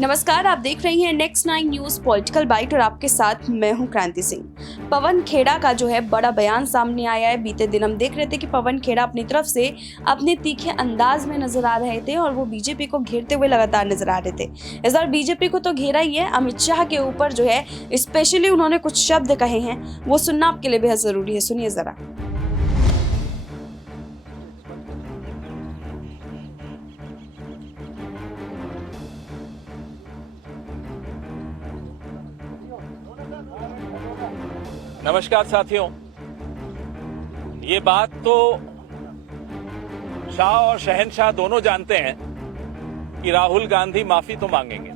नमस्कार, आप देख रही हैं नेक्स्ट 9 न्यूज पॉलिटिकल बाइट और आपके साथ मैं हूं क्रांति सिंह। पवन खेड़ा का जो है बड़ा बयान सामने आया है। बीते दिन हम देख रहे थे कि पवन खेड़ा अपनी तरफ से अपने तीखे अंदाज में नजर आ रहे थे और वो बीजेपी को घेरते हुए लगातार नजर आ रहे थे। इस बार बीजेपी को तो घेरा ही है, अमित शाह के ऊपर जो है स्पेशली उन्होंने कुछ शब्द कहे हैं, वो सुनना आपके लिए बेहद जरूरी है। सुनिए जरा। नमस्कार साथियों, ये बात तो शाह और शहनशाह दोनों जानते हैं कि राहुल गांधी माफी तो मांगेंगे।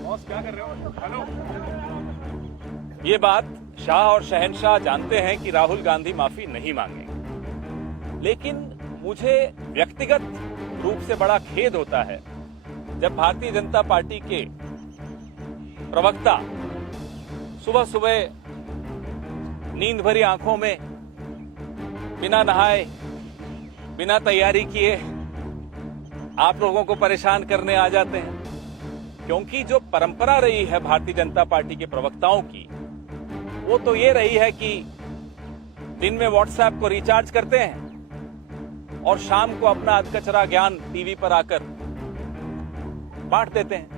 बॉस क्या कर रहे हो? हेलो। ये बात शाह और शहनशाह जानते हैं कि राहुल गांधी माफी नहीं मांगेंगे, लेकिन मुझे व्यक्तिगत रूप से बड़ा खेद होता है जब भारतीय जनता पार्टी के प्रवक्ता सुबह सुबह नींद भरी आंखों में बिना नहाए बिना तैयारी किए आप लोगों को परेशान करने आ जाते हैं। क्योंकि जो परंपरा रही है भारतीय जनता पार्टी के प्रवक्ताओं की, वो तो ये रही है कि दिन में व्हाट्सएप को रिचार्ज करते हैं और शाम को अपना अधकचरा ज्ञान टीवी पर आकर बांट देते हैं।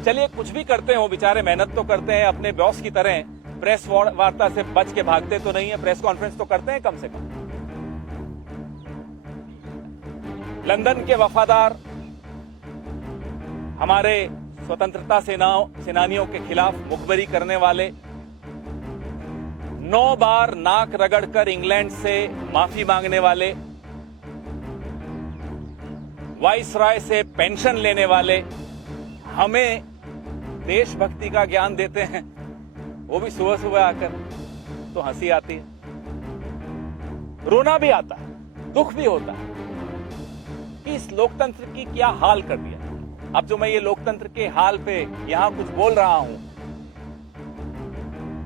चलिए, कुछ भी करते हैं, वो बेचारे मेहनत तो करते हैं, अपने बॉस की तरह प्रेस वार्ता से बच के भागते तो नहीं है, प्रेस कॉन्फ्रेंस तो करते हैं कम से कम। लंदन के वफादार हमारे स्वतंत्रता सेनानियों के खिलाफ मुखबरी करने वाले 9 बार नाक रगड़कर इंग्लैंड से माफी मांगने वाले, वाइसराय से पेंशन लेने वाले हमें देशभक्ति का ज्ञान देते हैं, वो भी सुबह सुबह आकर, तो हंसी आती है, रोना भी आता है, दुख भी होता है कि इस लोकतंत्र की क्या हाल कर दिया। अब जो मैं ये लोकतंत्र के हाल पे यहां कुछ बोल रहा हूं,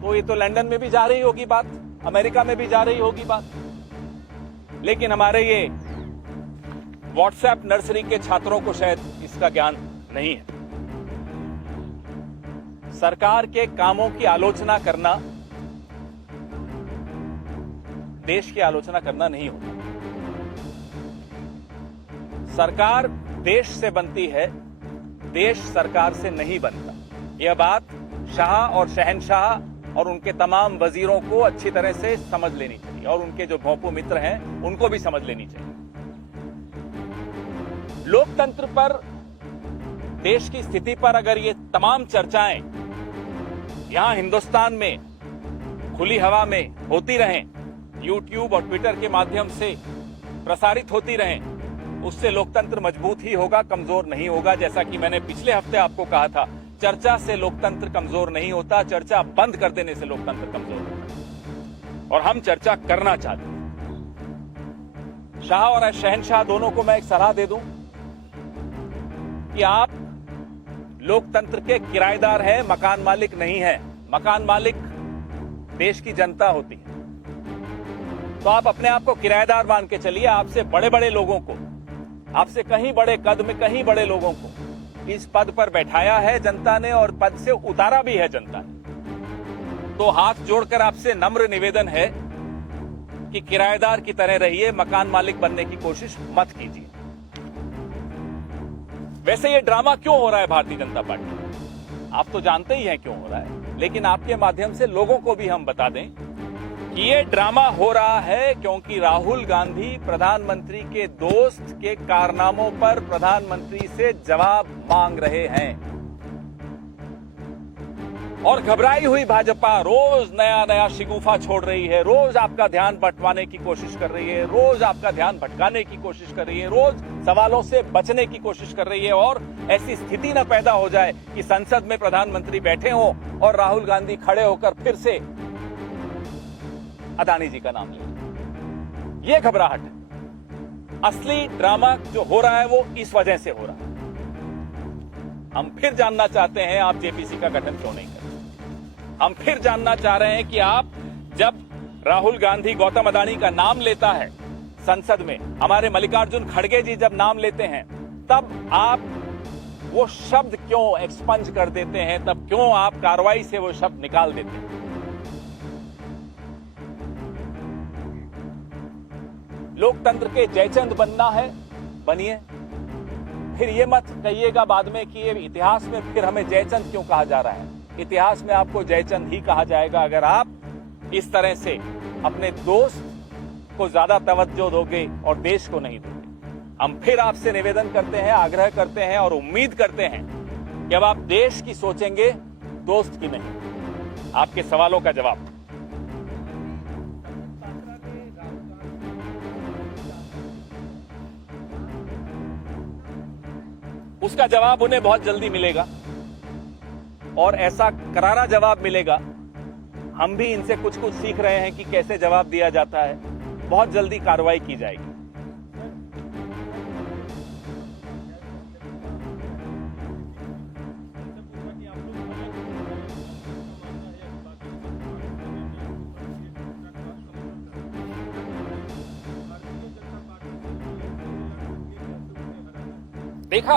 तो ये तो लंदन में भी जा रही होगी बात, अमेरिका में भी जा रही होगी बात, लेकिन हमारे ये व्हाट्सएप नर्सरी के छात्रों को शायद इसका ज्ञान नहीं है। सरकार के कामों की आलोचना करना देश की आलोचना करना नहीं होता। सरकार देश से बनती है, देश सरकार से नहीं बनता। यह बात शाह और शहनशाह और उनके तमाम वजीरों को अच्छी तरह से समझ लेनी चाहिए, और उनके जो भोंपू मित्र हैं उनको भी समझ लेनी चाहिए। लोकतंत्र पर, देश की स्थिति पर अगर ये तमाम चर्चाएं यहां हिंदुस्तान में खुली हवा में होती रहें, यूट्यूब और ट्विटर के माध्यम से प्रसारित होती रहें, उससे लोकतंत्र मजबूत ही होगा, कमजोर नहीं होगा। जैसा कि मैंने पिछले हफ्ते आपको कहा था, चर्चा से लोकतंत्र कमजोर नहीं होता, चर्चा बंद कर देने से लोकतंत्र कमजोर होता है। और हम चर्चा करना चाहते हैं। शाह और शहनशाह दोनों को मैं एक सलाह दे दूं कि आप लोकतंत्र के किराएदार हैं, मकान मालिक नहीं है। मकान मालिक देश की जनता होती है, तो आप अपने आप को किराएदार मान के चलिए। आपसे बड़े बड़े लोगों को, आपसे कहीं बड़े कद में कहीं बड़े लोगों को इस पद पर बैठाया है जनता ने, और पद से उतारा भी है जनता ने। तो हाथ जोड़कर आपसे नम्र निवेदन है कि किराएदार की तरह रहिए, मकान मालिक बनने की कोशिश मत कीजिए। वैसे ये ड्रामा क्यों हो रहा है भारतीय जनता पार्टी, आप तो जानते ही हैं क्यों हो रहा है, लेकिन आपके माध्यम से लोगों को भी हम बता दें कि ये ड्रामा हो रहा है क्योंकि राहुल गांधी प्रधानमंत्री के दोस्त के कारनामों पर प्रधानमंत्री से जवाब मांग रहे हैं। और घबराई हुई भाजपा रोज नया नया शिगुफा छोड़ रही है, रोज आपका ध्यान बंटवाने की कोशिश कर रही है, रोज आपका ध्यान भटकाने की कोशिश कर रही है, रोज सवालों से बचने की कोशिश कर रही है। और ऐसी स्थिति न पैदा हो जाए कि संसद में प्रधानमंत्री बैठे हों और राहुल गांधी खड़े होकर फिर से अदानी जी का नाम ले। ये घबराहट है। असली ड्रामा जो हो रहा है वो इस वजह से हो रहा है। हम फिर जानना चाहते हैं आप जेपीसी का गठन क्यों नहीं करते। हम फिर जानना चाह रहे हैं कि आप जब राहुल गांधी गौतम अदानी का नाम लेता है संसद में, हमारे मल्लिकार्जुन खड़गे जी जब नाम लेते हैं, तब आप वो शब्द क्यों एक्सपंज कर देते हैं, तब क्यों आप कार्रवाई से वो शब्द निकाल देते हैं? लोकतंत्र के जयचंद बनना है, बनिए। फिर ये मत कहिएगा बाद में कि ये इतिहास में फिर हमें जयचंद क्यों कहा जा रहा है। इतिहास में आपको जयचंद ही कहा जाएगा अगर आप इस तरह से अपने दोस्त को ज्यादा तवज्जो दोगे और देश को नहीं दोगे। हम फिर आपसे निवेदन करते हैं, आग्रह करते हैं और उम्मीद करते हैं कि अब आप देश की सोचेंगे, दोस्त की नहीं। आपके सवालों का जवाब उसका जवाब उन्हें बहुत जल्दी मिलेगा और ऐसा करारा जवाब मिलेगा। हम भी इनसे कुछ कुछ सीख रहे हैं कि कैसे जवाब दिया जाता है। बहुत जल्दी कार्रवाई की जाएगी। देखा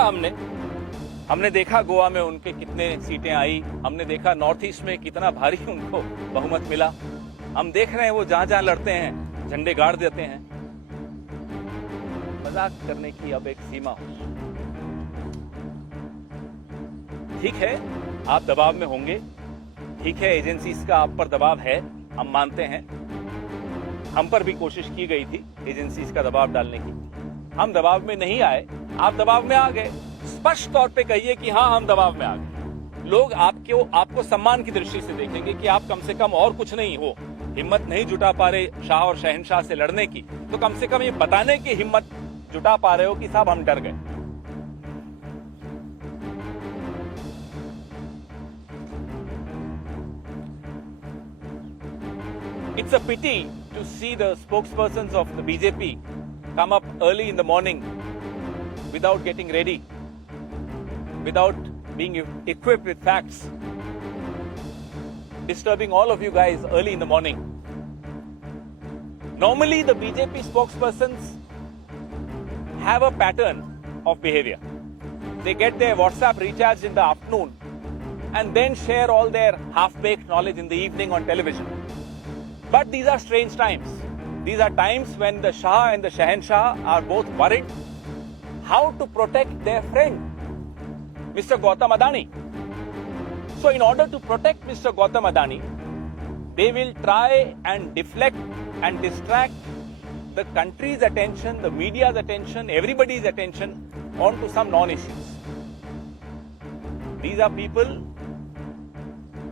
हमने देखा गोवा में उनके कितने सीटें आई, हमने देखा नॉर्थ ईस्ट में कितना भारी उनको बहुमत मिला। हम देख रहे हैं वो जहां जहां लड़ते हैं झंडे गाड़ देते हैं। मजाक करने की अब एक सीमा हो। ठीक है, आप दबाव में होंगे, ठीक है, एजेंसीज का आप पर दबाव है, हम मानते हैं। हम पर भी कोशिश की गई थी एजेंसीज का दबाव डालने की, हम दबाव में नहीं आए, आप दबाव में आ गए। स्पष्ट तौर पे कहिए कि हाँ, हम दबाव में आ गए। लोग आपको सम्मान की दृष्टि से देखेंगे कि आप कम से कम और कुछ नहीं हो, हिम्मत नहीं जुटा पा रहे शाह और शहनशाह से लड़ने की, तो कम से कम ये बताने की हिम्मत जुटा पा रहे हो कि साहब हम डर गए। It's a pity to see the spokespersons of the BJP come up early in the morning without getting ready, without being equipped with facts, disturbing all of you guys early in the morning. Normally, the BJP spokespersons have a pattern of behavior. They get their WhatsApp recharged in the afternoon and then share all their half-baked knowledge in the evening on television. But these are strange times. These are times when the Shah and the Shahenshah are both worried how to protect their friend, Mr. Gautam Adani. So in order to protect Mr. Gautam Adani, they will try and deflect and distract the country's attention, the media's attention, everybody's attention onto some non-issues. These are people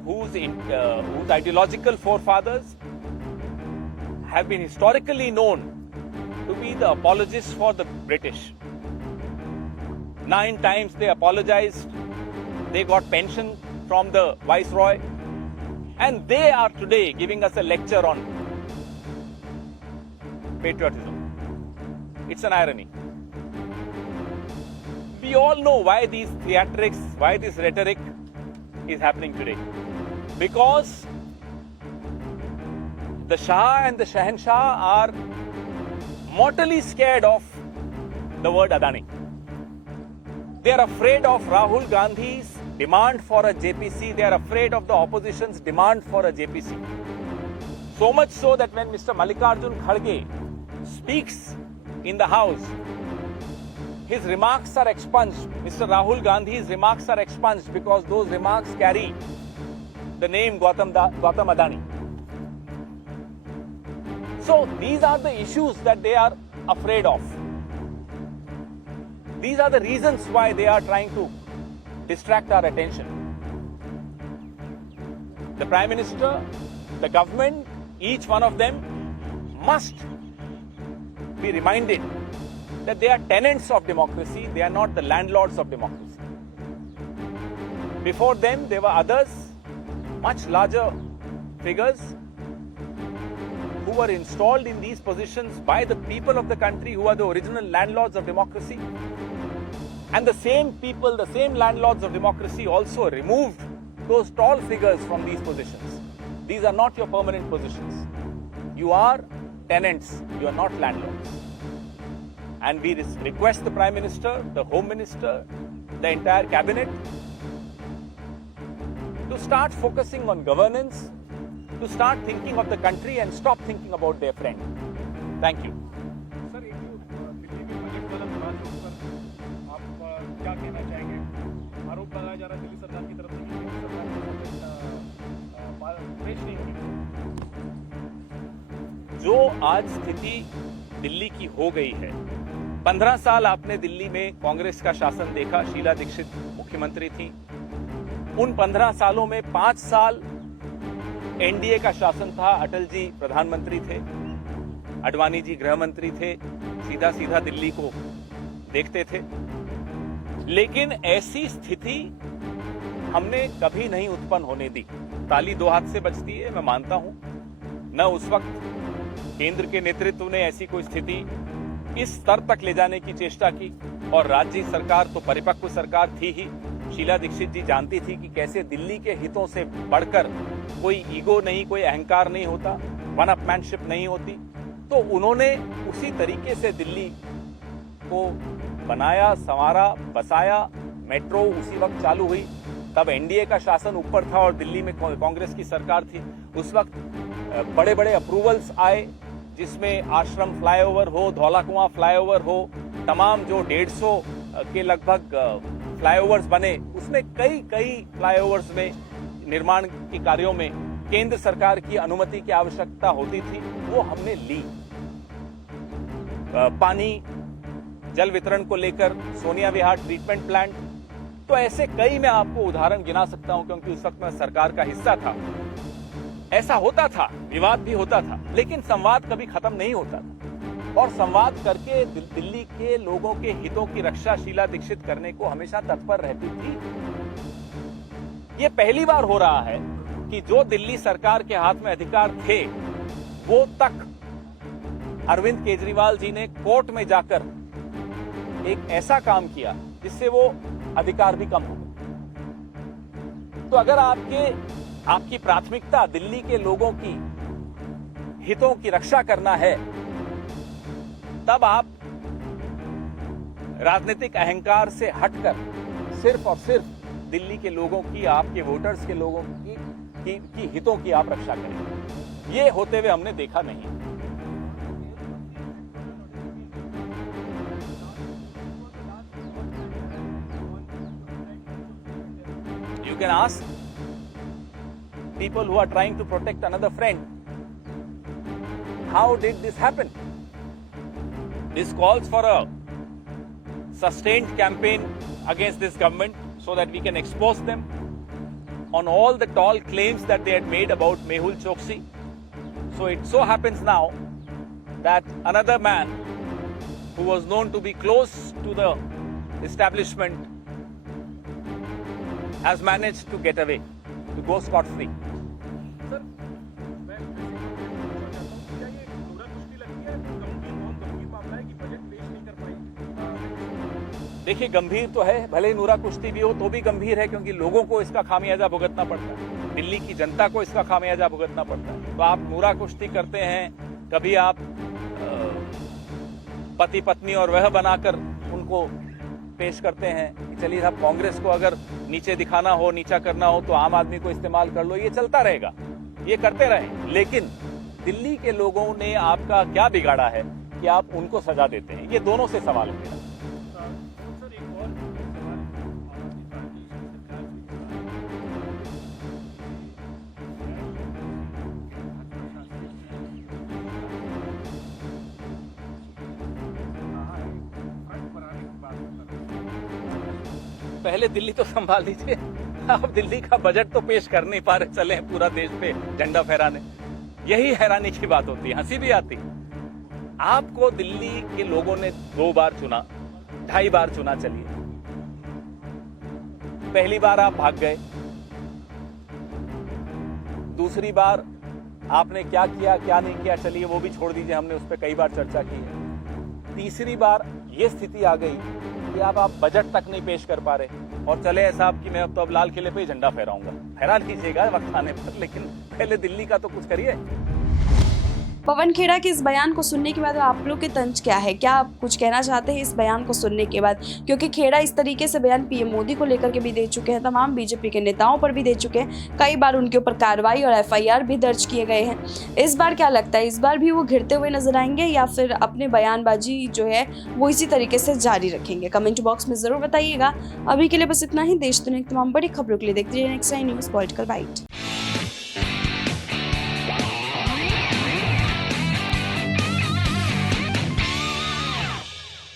whose ideological forefathers have been historically known to be the apologists for the British. 9 times they apologized, they got pension from the Viceroy, and they are today giving us a lecture on patriotism. It's an irony. We all know why these theatrics, why this rhetoric is happening today. Because the Shah and the Shahenshah are mortally scared of the word Adani. They are afraid of Rahul Gandhi's demand for a JPC. They are afraid of the opposition's demand for a JPC. So much so that when Mr. Mallikarjun Kharge speaks in the House, his remarks are expunged. Mr. Rahul Gandhi's remarks are expunged because those remarks carry the name Gautam Adani. So these are the issues that they are afraid of. These are the reasons why they are trying to distract our attention. The Prime Minister, the government, each one of them must be reminded that they are tenants of democracy, they are not the landlords of democracy. Before them, there were others, much larger figures, who were installed in these positions by the people of the country, who are the original landlords of democracy. And the same people, the same landlords of democracy also removed those tall figures from these positions. These are not your permanent positions. You are tenants, you are not landlords. and we request the Prime Minister, the Home Minister, the entire cabinet to start focusing on governance, to start thinking of the country and stop thinking about their friend. Thank you. Sir, एक जो दिल्ली में budget वाला विवाद है, उस पर आप क्या कहना चाहेंगे? आरोप लगाया जा रहा है दिल्ली सरकार की तरफ से कि केंद्र सरकार के बजट पेश नहीं होगी। जो आज स्थिति दिल्ली की हो गई है, 15 साल आपने दिल्ली में कांग्रेस का शासन देखा, शीला दीक्षित मुख्यमंत्री थी। उन 15 सालों में 5 साल एनडीए का शासन था, अटल जी प्रधानमंत्री थे, आडवाणी जी गृह मंत्री थे, सीधा सीधा दिल्ली को देखते थे। लेकिन ऐसी स्थिति हमने कभी नहीं उत्पन्न होने दी। ताली दो हाथ से बजती है, मैं मानता हूं। न उस वक्त केंद्र के नेतृत्व ने ऐसी कोई स्थिति इस स्तर तक ले जाने की चेष्टा की, और राज्य सरकार तो परिपक्व सरकार थी ही। शीला दीक्षित जी जानती थी कि कैसे दिल्ली के हितों से बढ़कर कोई ईगो नहीं, कोई अहंकार नहीं होता, वन अपमैनशिप नहीं होती। तो उन्होंने उसी तरीके से दिल्ली को बनाया, संवारा, बसाया। मेट्रो उसी वक्त चालू हुई, तब एनडीए का शासन ऊपर था और दिल्ली में कांग्रेस की सरकार थी। उस वक्त बड़े बड़े अप्रूवल्स आए, जिसमें आश्रम फ्लाईओवर हो, धौला कुआं फ्लाईओवर हो, तमाम जो 150 के लगभग फ्लाईओवर्स बने, उसमें कई फ्लाईओवर्स में निर्माण के कार्यों में केंद्र सरकार की अनुमति की आवश्यकता होती थी, वो हमने ली। पानी जल वितरण को लेकर सोनिया विहार ट्रीटमेंट प्लांट, तो ऐसे कई मैं आपको उदाहरण गिना सकता हूं, क्योंकि उस वक्त मैं सरकार का हिस्सा था। ऐसा होता था, विवाद भी होता था, लेकिन संवाद कभी खत्म नहीं होता था। और संवाद करके दिल्ली के लोगों के हितों की रक्षा शीला दीक्षित करने को हमेशा तत्पर रहती थी। ये पहली बार हो रहा है कि जो दिल्ली सरकार के हाथ में अधिकार थे, वो तक अरविंद केजरीवाल जी ने कोर्ट में जाकर एक ऐसा काम किया जिससे वो अधिकार भी कम हो गए। तो अगर आपकी प्राथमिकता दिल्ली के लोगों की हितों की रक्षा करना है, तब आप राजनीतिक अहंकार से हटकर सिर्फ और सिर्फ दिल्ली के लोगों की, आपके वोटर्स के लोगों की हितों की आप रक्षा करें। ये होते हुए हमने देखा नहीं। You can ask people who are trying to protect another friend, how did this happen? This calls for a sustained campaign against this government so that we can expose them on all the tall claims that they had made about Mehul Choksi. So it so happens now that another man who was known to be close to the establishment has managed to get away, to go scot-free. Sir, मैं पूछना चाहता हूं, क्या ये दूरदृष्टि लगती है, बहुत गंभीर मामला है कि बजट पेश नहीं कर पाई? देखिए, गंभीर तो है, भले ही नूरा कुश्ती भी हो तो भी गंभीर है, क्योंकि लोगों को इसका खामियाजा भुगतना पड़ता है, दिल्ली की जनता को इसका खामियाजा भुगतना पड़ता है। तो आप नूरा कुश्ती करते हैं, कभी आप पति पत्नी और वह बनाकर उनको पेश करते हैं कि चलिए साहब, कांग्रेस को अगर नीचे दिखाना हो, नीचा करना हो, तो आम आदमी को इस्तेमाल कर लो। ये चलता रहेगा, ये करते रहें। लेकिन दिल्ली के लोगों ने आपका क्या बिगाड़ा है कि आप उनको सजा देते हैं? ये दोनों से सवाल है मेरा। सर, एक और सवाल, आम आदमी पार्टी पहले दिल्ली तो संभाल लीजिए, आप दिल्ली का बजट तो पेश कर नहीं पा रहे, चले पूरा देश पे झंडा फहराने। यही हैरानी की बात होती है, हंसी भी आती। आपको दिल्ली के लोगों ने 2 बार चुना, 2.5 बार चुना। चलिए, पहली बार आप भाग गए, दूसरी बार आपने क्या किया क्या नहीं किया, चलिए वो भी छोड़ दीजिए, हमने उस पर कई बार चर्चा की है। तीसरी बार ये स्थिति आ गई कि आप बजट तक नहीं पेश कर पा रहे, और चले साहब कि मैं अब लाल किले पे ही झंडा फहराऊंगा। फहरा लीजिएगा वक्त आने पर, लेकिन पहले दिल्ली का तो कुछ करिए। पवन खेड़ा के इस बयान को सुनने के बाद आप लोग के तंज क्या है? क्या आप कुछ कहना चाहते हैं इस बयान को सुनने के बाद? क्योंकि खेड़ा इस तरीके से बयान पीएम मोदी को लेकर के भी दे चुके हैं, तमाम बीजेपी के नेताओं पर भी दे चुके हैं, कई बार उनके ऊपर कार्रवाई और एफआईआर भी दर्ज किए गए हैं। इस बार क्या लगता है, इस बार भी वो घिरते हुए नजर आएंगे या फिर अपने बयानबाजी जो है वो इसी तरीके से जारी रखेंगे? कमेंट बॉक्स में जरूर बताइएगा। अभी के लिए बस इतना ही। देश दुनिया की तमाम बड़ी खबरों के लिए देखते रहिए next time news political bite.